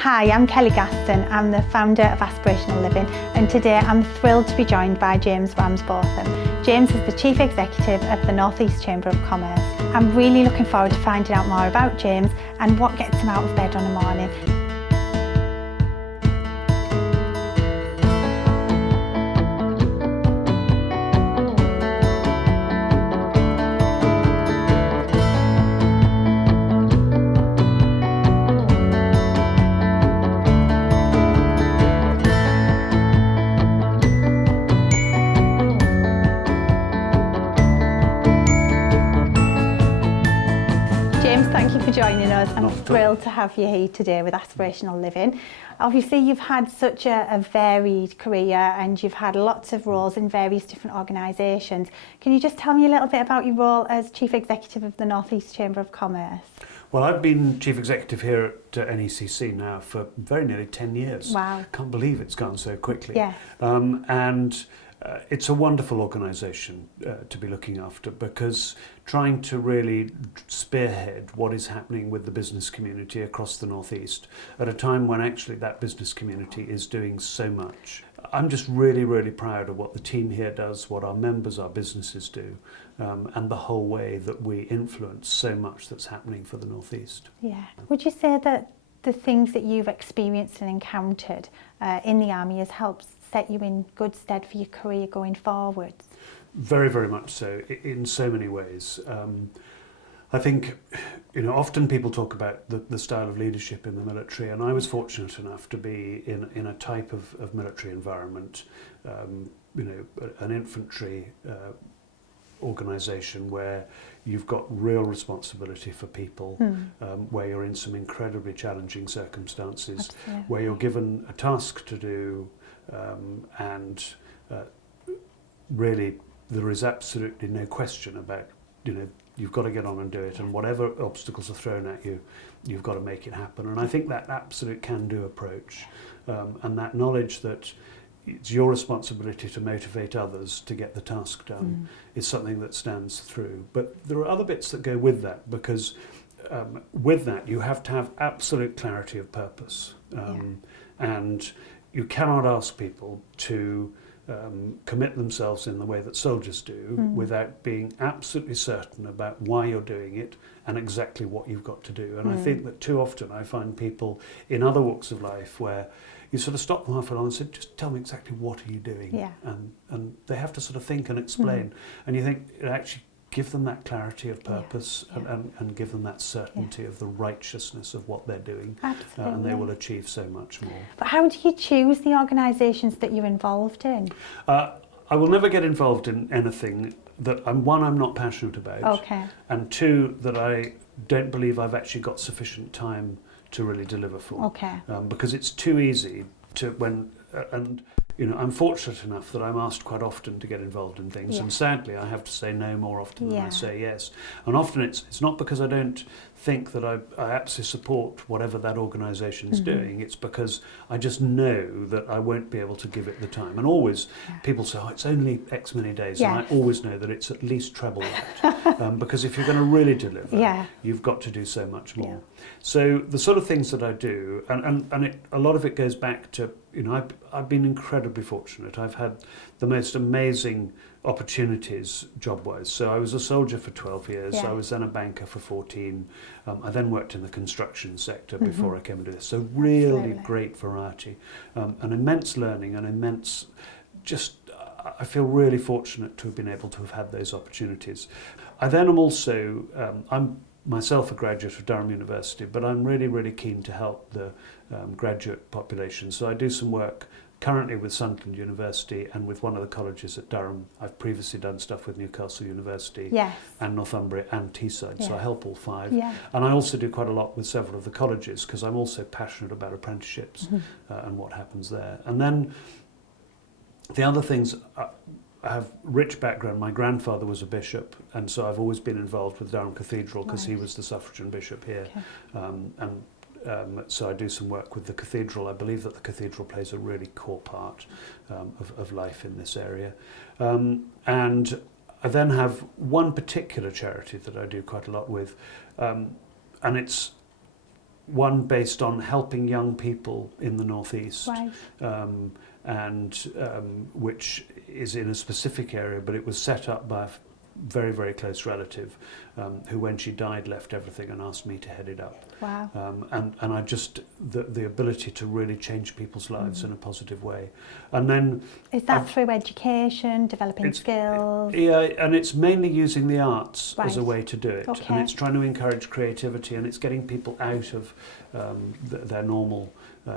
Hi, I'm Kelly Gaston. I'm the founder of Aspirational Living, and today I'm thrilled to be joined by James Ramsbotham. James is the Chief Executive of the North East Chamber of Commerce. I'm really looking forward to finding out more about James and what gets him out of bed on a morning. James, thank you for joining us. I'm thrilled to have you here today with Aspirational Living. Obviously, you've had such a varied career and you've had lots of roles in various different organisations. Can you just tell me a little bit about your role as Chief Executive of the North East Chamber of Commerce? Well, I've been Chief Executive here at NECC now for very nearly 10 years. Wow. Can't believe it's gone so quickly. Yes. It's a wonderful organisation to be looking after, because trying to really spearhead what is happening with the business community across the North East at a time when actually that business community is doing so much. I'm just really, really proud of what the team here does, what our members, our businesses do, and the whole way that we influence so much that's happening for the North East. Yeah. Would you say that the things that you've experienced and encountered in the Army has helped set you in good stead for your career going forwards? Very, very much so, in so many ways. I think, often people talk about the style of leadership in the military, and I was fortunate enough to be in a type of military environment, an infantry organisation where you've got real responsibility for people, where you're in some incredibly challenging circumstances, Absolutely. where you're given a task to do, and really there is absolutely no question about, you've got to get on and do it, and whatever obstacles are thrown at you, you've got to make it happen. And I think that absolute can-do approach, and that knowledge that it's your responsibility to motivate others to get the task done is something that stands through. But there are other bits that go with that, because with that you have to have absolute clarity of purpose, and you cannot ask people to commit themselves in the way that soldiers do without being absolutely certain about why you're doing it and exactly what you've got to do. And I think that too often I find people in other walks of life where you sort of stop them half along and say, just tell me exactly what are you doing? Yeah. And they have to sort of think and explain. And you think, actually give them that clarity of purpose and give them that certainty of the righteousness of what they're doing. And they will achieve so much more. But how do you choose the organisations that you're involved in? I will never get involved in anything that, one, I'm not passionate about, and two, that I don't believe I've actually got sufficient time to really deliver for. Because it's too easy to, I'm fortunate enough that I'm asked quite often to get involved in things, and sadly I have to say no more often than I say yes. And often it's not because I don't think that I absolutely support whatever that organisation is doing, it's because I just know that I won't be able to give it the time. And always people say, it's only X many days, and I always know that it's at least treble that, because if you're going to really deliver, you've got to do so much more. So the sort of things that I do, and a lot of it goes back to, I've been incredibly fortunate. I've had the most amazing opportunities job-wise. So I was a soldier for 12 years. I was then a banker for 14. I then worked in the construction sector before I came to this. So really great variety, an immense learning, an immense, I feel really fortunate to have been able to have had those opportunities. I then am also, I'm myself a graduate of Durham University, but I'm really, really keen to help the graduate population. So I do some work currently with Sunderland University and with one of the colleges at Durham. I've previously done stuff with Newcastle University and Northumbria and Teesside, so I help all five. And I also do quite a lot with several of the colleges, because I'm also passionate about apprenticeships and what happens there. And then the other things, I have rich background. My grandfather was a bishop, and so I've always been involved with Durham Cathedral, because he was the suffragan bishop here. So I do some work with the cathedral. I believe that the cathedral plays a really core part of life in this area. And I then have one particular charity that I do quite a lot with, and it's one based on helping young people in the Northeast, right. and which is in a specific area, but it was set up by a very, very close relative who, when she died, left everything and asked me to head it up. Wow. And I just, the ability to really change people's lives in a positive way. And then... Is that through education, developing skills? Yeah, and it's mainly using the arts right. as a way to do it. Okay. And it's trying to encourage creativity, and it's getting people out of their normal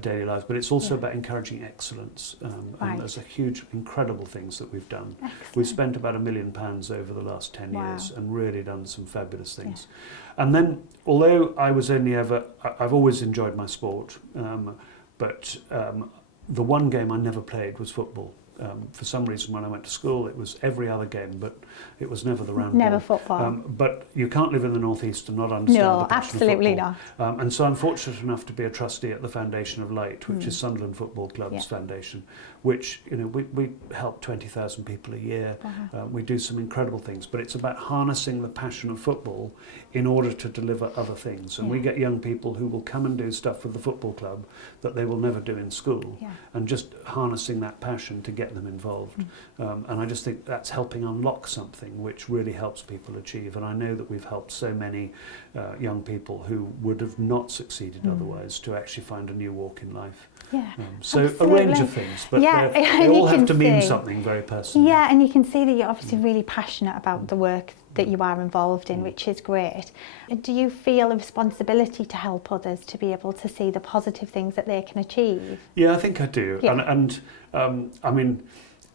daily lives, but it's also about encouraging excellence, right. and there's a huge, incredible things that we've done. Excellent. We've spent about £1 million over the last 10 wow. years and really done some fabulous things. Yeah. And then, although I've always enjoyed my sport, but the one game I never played was football. For some reason, when I went to school, it was every other game, but it was never the round never ball. Football. But you can't live in the Northeast and not understand no, the passion absolutely of football. not. And so I'm fortunate enough to be a trustee at the Foundation of Light, which is Sunderland Football Club's foundation, which, you know, we help 20,000 people a year. Wow. We do some incredible things, but it's about harnessing the passion of football in order to deliver other things. And we get young people who will come and do stuff with the football club that they will never do in school, and just harnessing that passion to get them involved. And I just think that's helping unlock something which really helps people achieve. And I know that we've helped so many young people who would have not succeeded otherwise to actually find a new walk in life. Yeah, so absolutely. a range of things, but they all have to mean something very personal. Yeah, and you can see that you're obviously really passionate about the work that you are involved in, which is great. Do you feel a responsibility to help others to be able to see the positive things that they can achieve? Yeah, I think I do. Yeah. And I mean,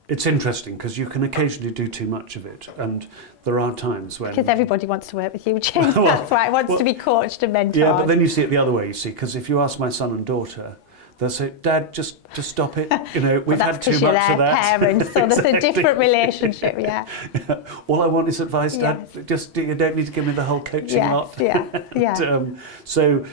it's interesting because you can occasionally do too much of it, and there are times when... Because everybody wants to work with you, James, that's right, wants to be coached and mentored. Yeah, but then you see it the other way, you see, because if you ask my son and daughter, they'll say, "Dad, just stop it. You know, we've had too much of that." Parents, so there's a different relationship. Yeah. All I want is advice, Dad. Just you don't need to give me the whole coaching lot. Yeah.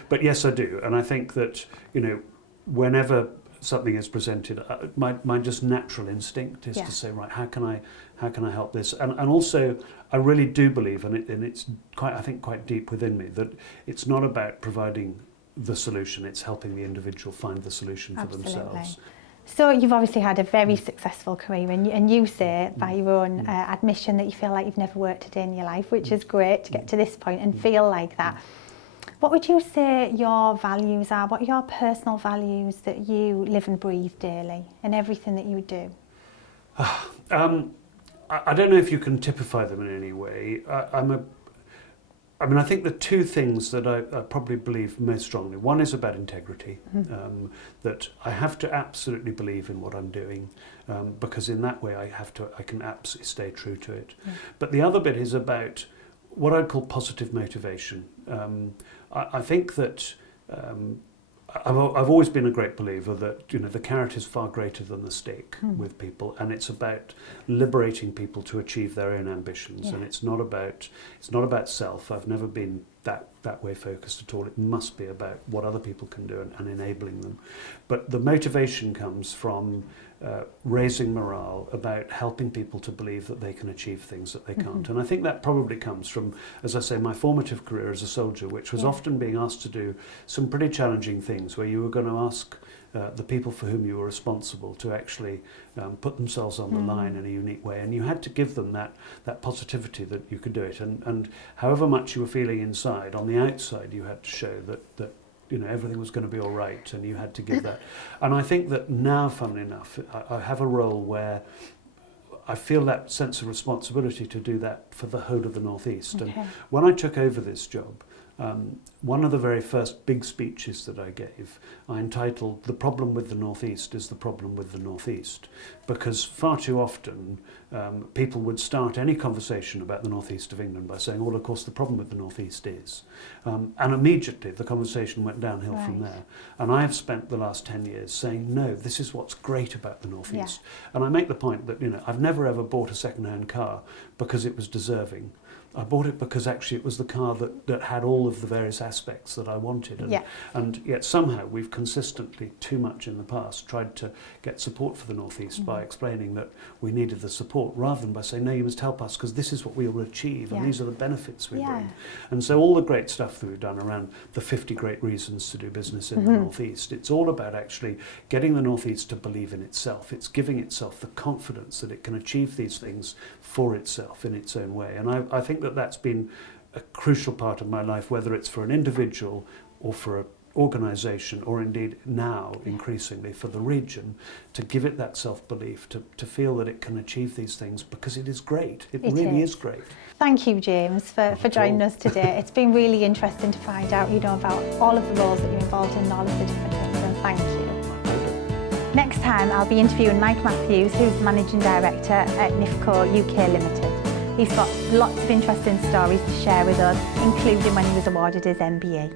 But yes, I do, and I think that, you know, whenever something is presented, my just natural instinct is to say, right, how can I help this? And also, I really do believe, and it's quite deep within me, that it's not about providing the solution, it's helping the individual find the solution for themselves. So you've obviously had a very successful career, and you say by your own admission that you feel like you've never worked a day in your life, which is great to get to this point and feel like that. What would you say your values are? What are your personal values that you live and breathe daily in everything that you do? I don't know if you can typify them in any way. I think the two things that I probably believe most strongly. One is about integrity, that I have to absolutely believe in what I'm doing, because in that way I can absolutely stay true to it. But the other bit is about what I'd call positive motivation. I think that I've always been a great believer that, you know, the carrot is far greater than the stick with people, and it's about liberating people to achieve their own ambitions. And it's not about self. I've never been that way focused at all. It must be about what other people can do and enabling them. But the motivation comes from raising morale, about helping people to believe that they can achieve things that they can't. And I think that probably comes from, as I say, my formative career as a soldier, which was often being asked to do some pretty challenging things, where you were going to ask the people for whom you were responsible to actually put themselves on the line in a unique way, and you had to give them that positivity that you could do it, and however much you were feeling inside, on the outside you had to show that you know, everything was going to be all right, and you had to give that. And I think that now, funnily enough, I have a role where I feel that sense of responsibility to do that for the whole of the Northeast. And when I took over this job, one of the very first big speeches that I gave, I entitled "The Problem with the Northeast is the Problem with the Northeast," because far too often people would start any conversation about the Northeast of England by saying, "Well, of course, the problem with the Northeast is," and immediately the conversation went downhill from there. And I have spent the last 10 years saying, no, this is what's great about the Northeast. And I make the point that, you know, I've never ever bought a second-hand car because it was deserving. I bought it because actually it was the car that had all of the various aspects that I wanted. And yet somehow we've consistently, too much in the past, tried to get support for the North East by explaining that we needed the support, rather than by saying, no, you must help us because this is what we will achieve and these are the benefits we bring. And so all the great stuff that we've done around the 50 great reasons to do business in the North East, it's all about actually getting the North East to believe in itself. It's giving itself the confidence that it can achieve these things for itself in its own way. And I think that that's been a crucial part of my life, whether it's for an individual or for an organisation, or indeed now increasingly for the region, to give it that self-belief, to feel that it can achieve these things because it is great. It really is great. Thank you, James, for joining us today. It's been really interesting to find out, about all of the roles that you're involved in and all of the different things, and thank you. My pleasure. Next time I'll be interviewing Mike Matthews, who's the Managing Director at NECC UK Limited. He's got lots of interesting stories to share with us, including when he was awarded his MBE.